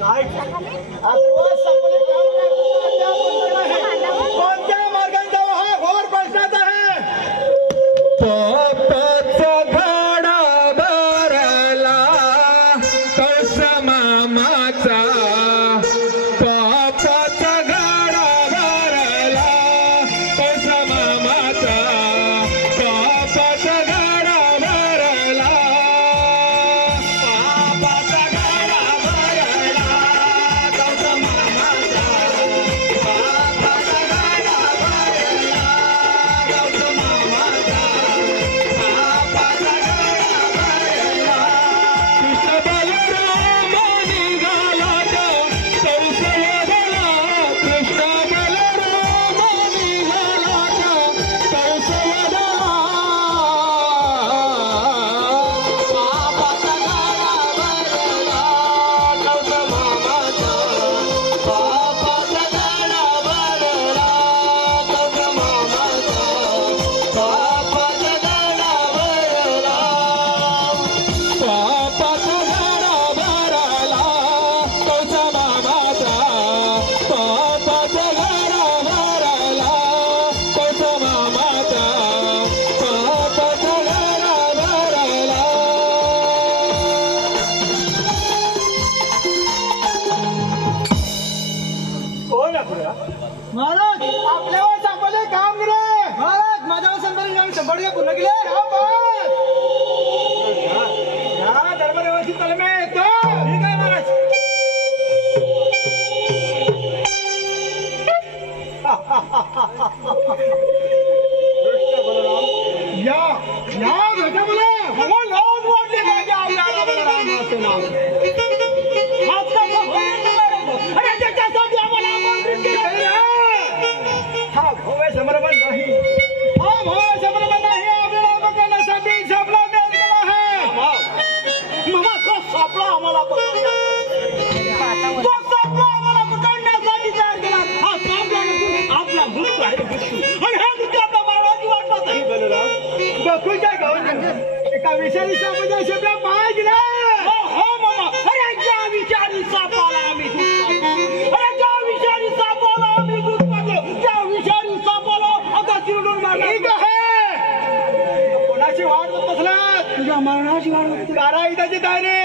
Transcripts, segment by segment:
कोणत्या मार्गाने जावं हा घोर प्रश्नाचा आहे. पोपचा घडा भरला कळस मामाचा. पोपचा घडा भरला कळस मामाचा. पोपचा घडा भरला. पोपचा घडा भरला कळस मामाचा. पोपचा घडा भरला कळस मामाचा. महाराज आपल्यावर सापडले कामगिरी. महाराज माझ्यावर संपर्क आम्ही संपर्क पूर्ण केले. धर्मदेवाची तलमे येतो. ठीक आहे महाराज. या भेटा बोला. मला लाज वाटली पाहिजे आपल्याला बलरामाचे नाव. अरे त्याच्यासाठी आम्हाला आमंत्रित केलं. हा भव्य समारंभ नाही. हा भव्य समारंभ नाही. आपल्याला पकडण्यासाठी सापळा तयार केला आहे. मामा तो सापळा आम्हाला पकडण्यासाठी तयार केला. हा सापळा आपला मृत्यू आहे. आणि हा मृत्यू आपल्या मानवाची वाट पाहत आहे. बलराम बकुळच्या गावात एका विषारी सापाच्या शेपला पाय गेला. हो मामा. अरे ज्या विषारी सापाला आम्ही कोणाची वाट बसला. तुझ्या मरणाची वाट कारा इथाची तयारी.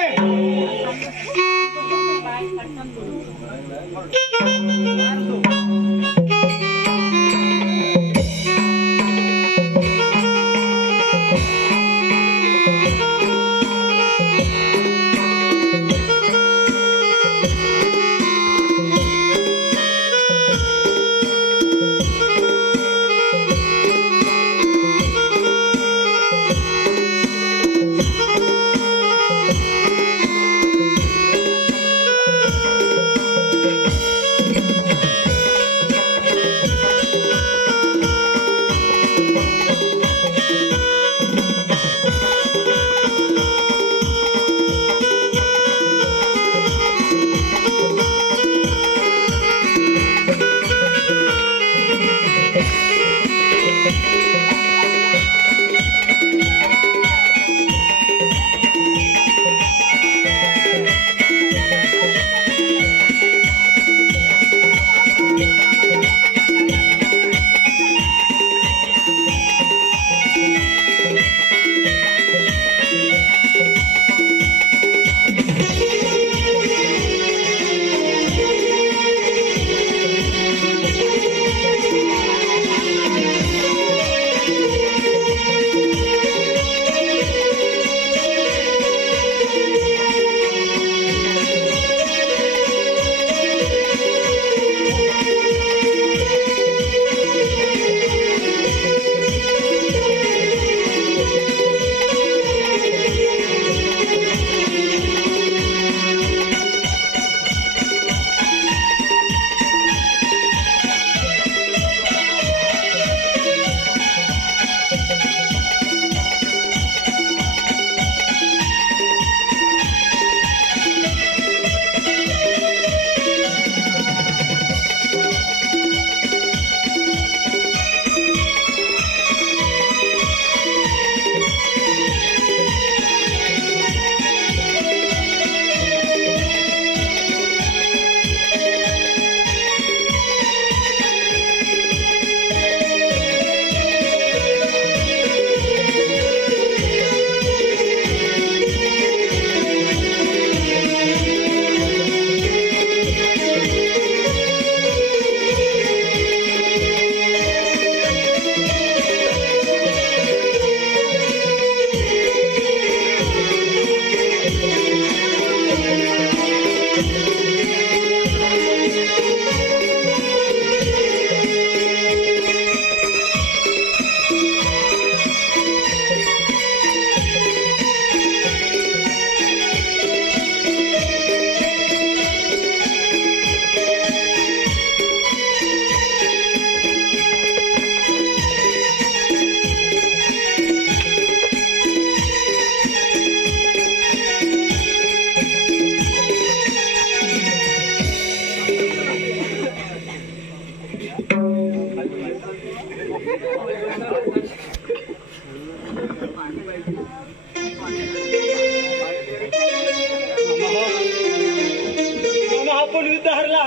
आपण युद्ध हरला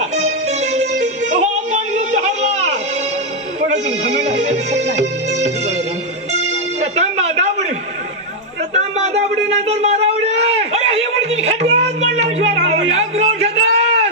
हो आपण युद्ध हरला पण अजून घमेंड हरलेलं नाही प्रथम मादापुढे नंतर मारावडे अरे हे म्हणजे खड्ड्यात म्हणल्याशिवाय राहू या गृह क्षेत्रात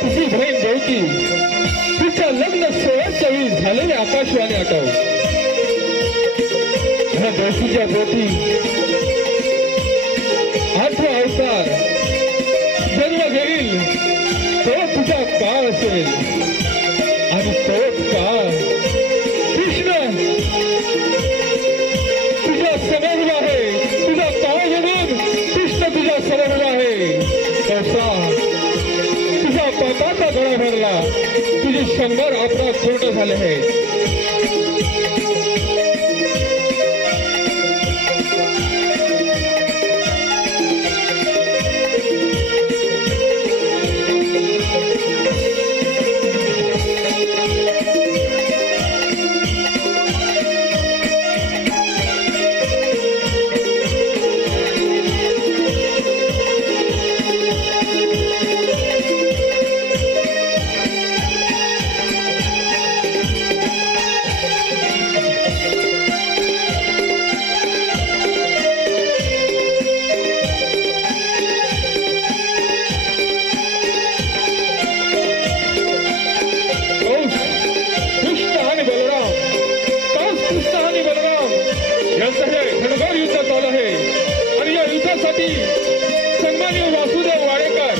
तुझी बहीण देवकी तिच्या लग्न सोहळ्याच्या वेळी झालेले आकाशवाणी आठव ह्या देवकीच्या पोटी आठवा अवतार जन्म घेईल तो तुझा काळ असेल आणि तोच काळ कृष्ण तुझ्या समोर आहे तुझा काळ म्हणून कृष्ण तुझ्या समोर आहे कसा पापाचा गळा भरला तुझे 100 अपराध पूर्ण झाले आहेत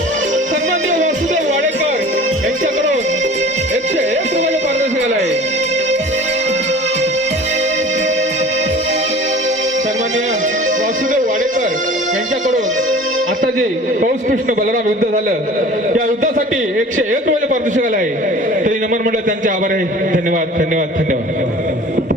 सन्माननीय वासुदेव वाडेकर यांच्याकडून 101 रुपये पारितोषिक आहे. सन्माननीय वासुदेव वाडेकर यांच्याकडून आता जे कौस कृष्ण बलराम युद्ध झालं त्या युद्धासाठी 101 रुपये पारितोषिक आहे. तरी नमन मंडळ त्यांचे आभार आहे. धन्यवाद धन्यवाद धन्यवाद.